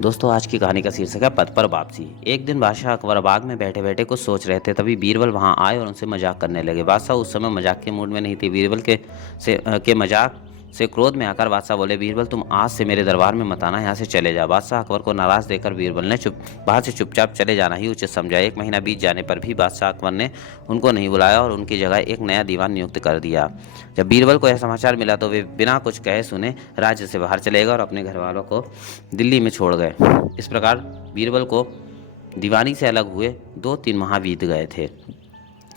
दोस्तों, आज की कहानी का शीर्षक है पद पर वापसी। एक दिन बादशाह अकबर बाग में बैठे बैठे कुछ सोच रहे थे, तभी बीरबल वहां आए और उनसे मजाक करने लगे। बादशाह उस समय मजाक के मूड में नहीं थे। बीरबल के मजाक से क्रोध में आकर बादशाह बोले, बीरबल तुम आज से मेरे दरबार में मत आना, यहाँ से चले जाओ। बादशाह अकबर को नाराज देखकर बीरबल ने बाहर से चुपचाप चले जाना ही उचित समझा। एक महीना बीत जाने पर भी बादशाह अकबर ने उनको नहीं बुलाया और उनकी जगह एक नया दीवान नियुक्त कर दिया। जब बीरबल को यह समाचार मिला तो वे बिना कुछ कहे सुने राज्य से बाहर चले गए और अपने घर वालों को दिल्ली में छोड़ गए। इस प्रकार बीरबल को दीवानी से अलग हुए 2-3 माह बीत गए थे।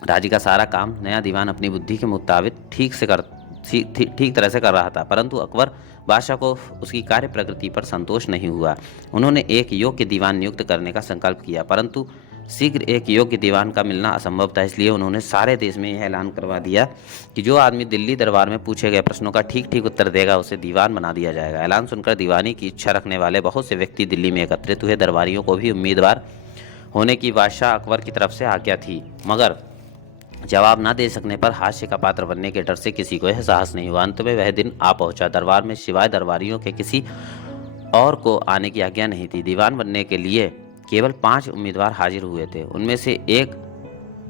राज्य का सारा काम नया दीवान अपनी बुद्धि के मुताबिक ठीक तरह से कर रहा था, परंतु अकबर बादशाह को उसकी कार्य प्रकृति पर संतोष नहीं हुआ। उन्होंने एक योग्य दीवान नियुक्त करने का संकल्प किया, परंतु शीघ्र एक योग्य दीवान का मिलना असंभव था। इसलिए उन्होंने सारे देश में यह ऐलान करवा दिया कि जो आदमी दिल्ली दरबार में पूछे गए प्रश्नों का ठीक ठीक उत्तर देगा उसे दीवान बना दिया जाएगा। ऐलान सुनकर दीवानी की इच्छा रखने वाले बहुत से व्यक्ति दिल्ली में एकत्रित हुए। दरबारियों को भी उम्मीदवार होने की बादशाह अकबर की तरफ से आज्ञा थी, मगर जवाब न दे सकने पर हास्य का पात्र बनने के डर से किसी को यह साहस नहीं हुआ। अंत में वह दिन आ पहुंचा। दरबार में सिवाय दरबारियों के किसी और को आने की आज्ञा नहीं थी। दीवान बनने के लिए केवल 5 उम्मीदवार हाजिर हुए थे। उनमें से एक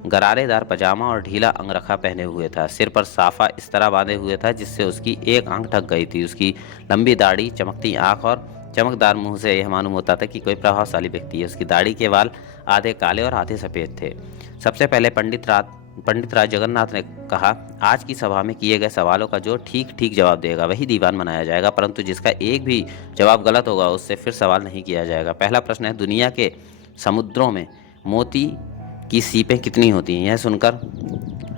गरारेदार पजामा और ढीला अंगरखा पहने हुए था। सिर पर साफा इस तरह बांधे हुए था जिससे उसकी एक आंख ढक गई थी। उसकी लंबी दाढ़ी, चमकती आंख और चमकदार मुंह से यह मालूम होता था कि कोई प्रभावशाली व्यक्ति है। उसकी दाढ़ी के बाल आधे काले और आधे सफेद थे। सबसे पहले पंडित राज जगन्नाथ ने कहा, आज की सभा में किए गए सवालों का जो ठीक ठीक जवाब देगा वही दीवान बनाया जाएगा, परंतु जिसका एक भी जवाब गलत होगा उससे फिर सवाल नहीं किया जाएगा। पहला प्रश्न है, दुनिया के समुद्रों में मोती की सीपें कितनी होती हैं? यह सुनकर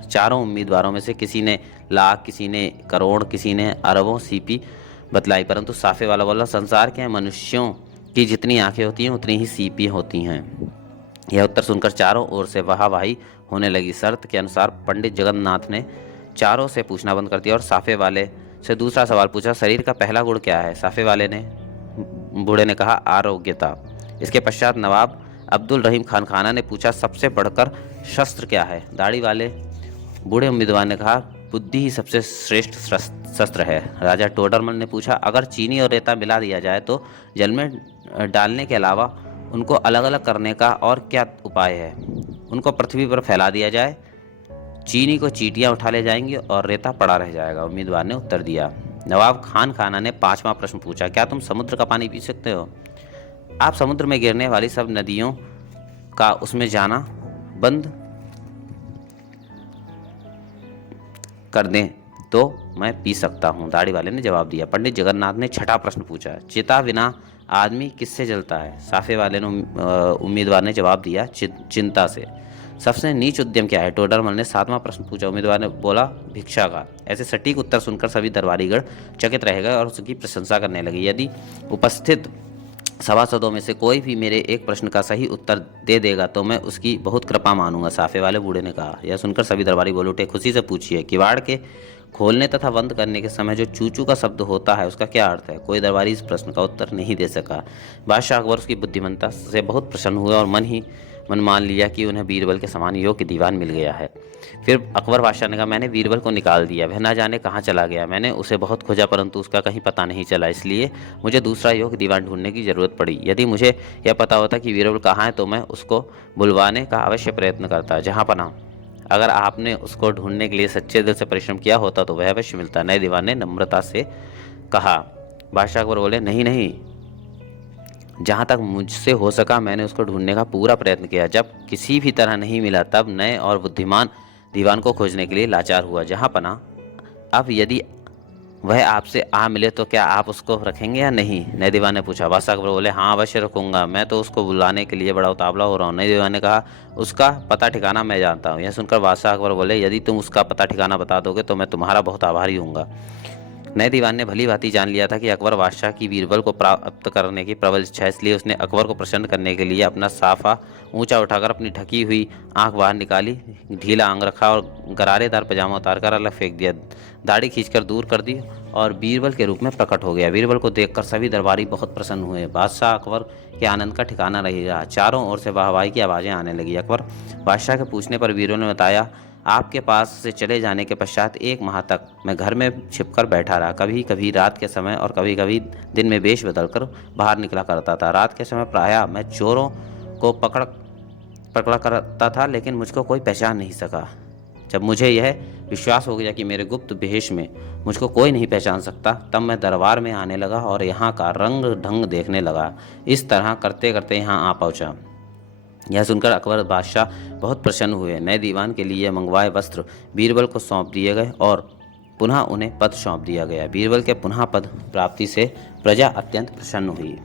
चारों उम्मीदवारों में से किसी ने लाख, किसी ने करोड़, किसी ने अरबों सीपी बतलाई, परंतु साफे वाला बोला, संसार के मनुष्यों की जितनी आंखें होती हैं उतनी ही सीपी होती हैं। यह उत्तर सुनकर चारों ओर से वाहवाही होने लगी। शर्त के अनुसार पंडित जगन्नाथ ने चारों से पूछना बंद कर दिया और साफे वाले से दूसरा सवाल पूछा, शरीर का पहला गुण क्या है? साफे वाले ने बूढ़े ने कहा, आरोग्यता। इसके पश्चात नवाब अब्दुल रहीम खान खाना ने पूछा, सबसे बढ़कर शस्त्र क्या है? दाढ़ी वाले बूढ़े उम्मीदवार ने कहा, बुद्धि ही सबसे श्रेष्ठ शस्त्र है। राजा टोडरमल ने पूछा, अगर चीनी और रेता मिला दिया जाए तो जल में डालने के अलावा उनको अलग अलग करने का और क्या उपाय है? उनको पृथ्वी पर फैला दिया जाए, चीनी को चींटियां उठा ले जाएंगी और रेता पड़ा रह जाएगा। उम्मीदवार ने उत्तर दिया। नवाब खान खाना ने 5वां प्रश्न पूछा, क्या तुम समुद्र का पानी पी सकते हो? आप समुद्र में गिरने वाली सब नदियों का उसमें जाना बंद कर दें तो मैं पी सकता हूँ, दाढ़ी वाले ने जवाब दिया। पंडित जगन्नाथ ने 6ठा प्रश्न पूछा, चिता बिना आदमी किससे जलता है? साफे वाले ने उम्मीदवार ने जवाब दिया, चिंता से। सबसे नीच उद्यम क्या है? टोडरमल ने 7वां प्रश्न पूछा। उम्मीदवार ने बोला, भिक्षा का। ऐसे सटीक उत्तर सुनकर सभी दरबारीगण चकित रह गए और उसकी प्रशंसा करने लगे। यदि उपस्थित सभासदों में से कोई भी मेरे एक प्रश्न का सही उत्तर दे देगा तो मैं उसकी बहुत कृपा मानूंगा, साफे वाले बूढ़े ने कहा। यह सुनकर सभी दरबारी बोल उठे, खुशी से पूछिए, किवाड़ के खोलने तथा बंद करने के समय जो चूचू का शब्द होता है उसका क्या अर्थ है? कोई दरबारी इस प्रश्न का उत्तर नहीं दे सका। बादशाह अकबर उसकी बुद्धिमत्ता से बहुत प्रसन्न हुए और मन मान लिया कि उन्हें बीरबल के समान योग्य दीवान मिल गया है। फिर अकबर बादशाह ने कहा, मैंने बीरबल को निकाल दिया, वह ना जाने कहाँ चला गया। मैंने उसे बहुत खोजा परंतु उसका कहीं पता नहीं चला, इसलिए मुझे दूसरा योग्य दीवान ढूंढने की जरूरत पड़ी। यदि मुझे यह पता होता कि बीरबल कहाँ है तो मैं उसको बुलवाने का अवश्य प्रयत्न करता। जहाँ पना, अगर आपने उसको ढूंढने के लिए सच्चे दिल से परिश्रम किया होता तो वह अवश्य मिलता, नए दीवान ने नम्रता से कहा। बादशाह अकबर बोले, नहीं नहीं, जहाँ तक मुझसे हो सका मैंने उसको ढूंढने का पूरा प्रयत्न किया। जब किसी भी तरह नहीं मिला तब नए और बुद्धिमान दीवान को खोजने के लिए लाचार हुआ। जहाँ पना, अब यदि वह आपसे आ मिले तो क्या आप उसको रखेंगे या नहीं? नए दीवान ने पूछा। बादशाह अकबर बोले, हाँ अवश्य रखूंगा, मैं तो उसको बुलाने के लिए बड़ा उतावला हो रहा हूँ। नए दीवान ने कहा, उसका पता ठिकाना मैं जानता हूँ। यह सुनकर बादशाह अकबर बोले, यदि तुम उसका पता ठिकाना बता दोगे तो मैं तुम्हारा बहुत आभारी हूँगा। नए दीवान ने भली भांति जान लिया था कि अकबर बादशाह की बीरबल को प्राप्त करने की प्रबल इच्छा है, इसलिए उसने अकबर को प्रसन्न करने के लिए अपना साफा ऊंचा उठाकर अपनी ढकी हुई आंख बाहर निकाली, ढीला अंग रखा और गरारेदार पजामा उतारकर अलग फेंक दिया, दाढ़ी खींचकर दूर कर दी और बीरबल के रूप में प्रकट हो गया। बीरबल को देखकर सभी दरबारी बहुत प्रसन्न हुए। बादशाह अकबर के आनंद का ठिकाना नहीं रहा। चारों ओर से वाहवाही की आवाज़ें आने लगी। अकबर बादशाह के पूछने पर बीरबल ने बताया, आपके पास से चले जाने के पश्चात 1 माह तक मैं घर में छिपकर बैठा रहा। कभी कभी रात के समय और कभी कभी दिन में वेश बदलकर बाहर निकला करता था। रात के समय प्रायः मैं चोरों को पकड़ा करता था, लेकिन मुझको कोई पहचान नहीं सका। जब मुझे यह विश्वास हो गया कि मेरे गुप्त वेश में मुझको कोई नहीं पहचान सकता, तब मैं दरबार में आने लगा और यहाँ का रंग ढंग देखने लगा। इस तरह करते करते यहाँ आ पहुँचा। यह सुनकर अकबर बादशाह बहुत प्रसन्न हुए। नए दीवान के लिए मंगवाए वस्त्र बीरबल को सौंप दिए गए और पुनः उन्हें पद सौंप दिया गया। बीरबल के पुनः पद प्राप्ति से प्रजा अत्यंत प्रसन्न हुई।